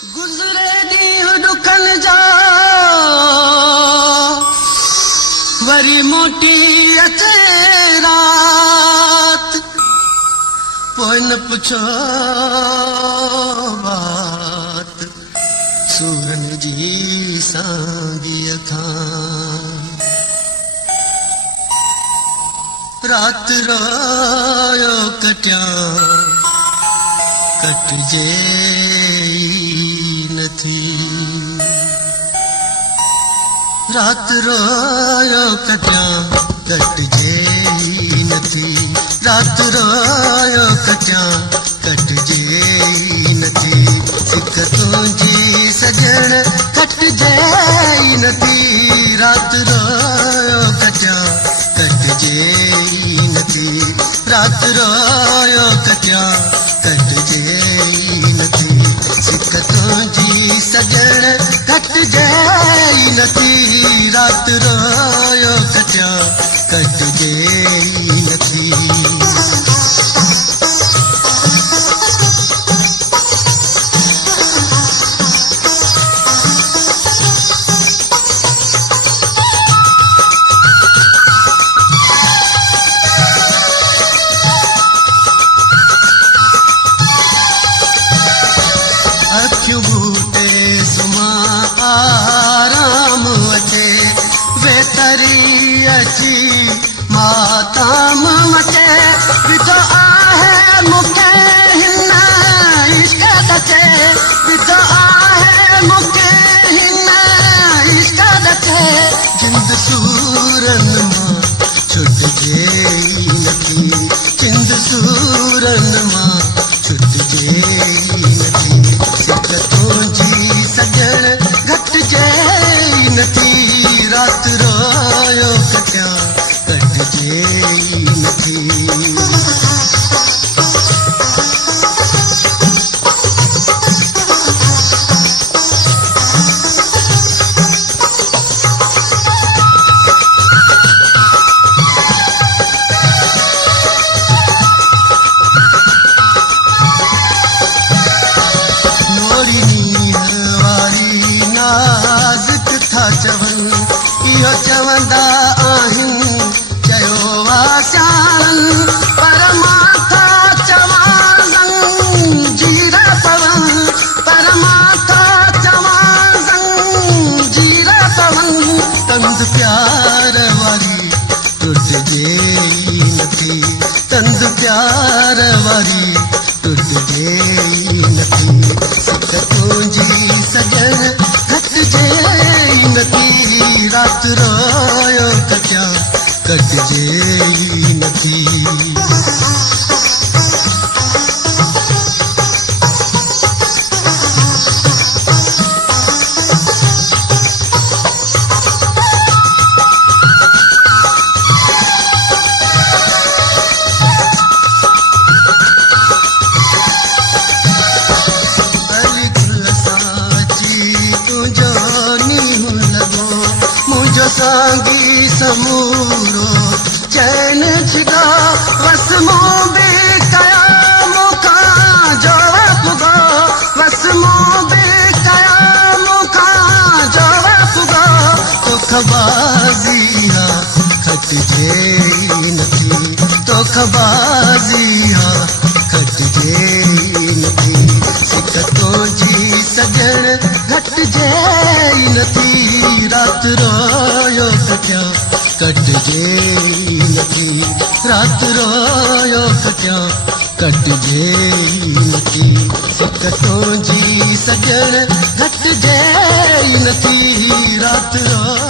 गुज़रे ॾींहुं ॾुखन जा वरी मोटी अचे रात पोइ न पुछो बात सूरन जी सांगीअ खां रात रोयो कटियां कटजे नथी रात रोयो कटियां कटजे नथी रात रोयो कटियां कटजे नथी सिक तुंहिंजी सजण कटजे नथी रात रोयो कटियां कटजे नथी रात रोयो कटियां कटजे नथी सिक तुंहिंजी सजण कटजे नथी रात रोयो कटियां कटजे नथी माताम मचे विधो आहे मूंखे हिन इश्क दचे विधो आहे मूंखे हिन इश्क दचे जिंद सूरन मां छुटजे नथी जिंद सूरन मां छुटजे नथी सिक तुंहिंजी सजण घटजे नथी रात रोयो कटियां कटजे नथी नोड़ी नीर वारी नाज़ुक था चवन इहो चवंदा आहिनि पर माता चवां जीर पवन पर माता चवां जीर पवन तंद प्यार वारी टुटजे नथी तंद प्यार वारी टुटजे नथी सिक तुंहिंजी सजण घटजे नथी रात रोयो कटियां कटजे नथी अली गुल साची तुंहिंजो नीहु लॻो मुंहिंजो सांगी समूरो चैन छिगा बस मूं बि कया मूंखां जवाब गो बस मूं बि कया मूंखां जवाब गो तोखबाज़ी खटजे नथी तोखबाज़ी खटजे नथी सिक तुंहिंजी सजण घटजे नथी रात रोयो कटियां कटजे नथी रात रोयो कटियां कटजे नथी सिक तुंहिंजी सजण घटजे नथी रात रोयो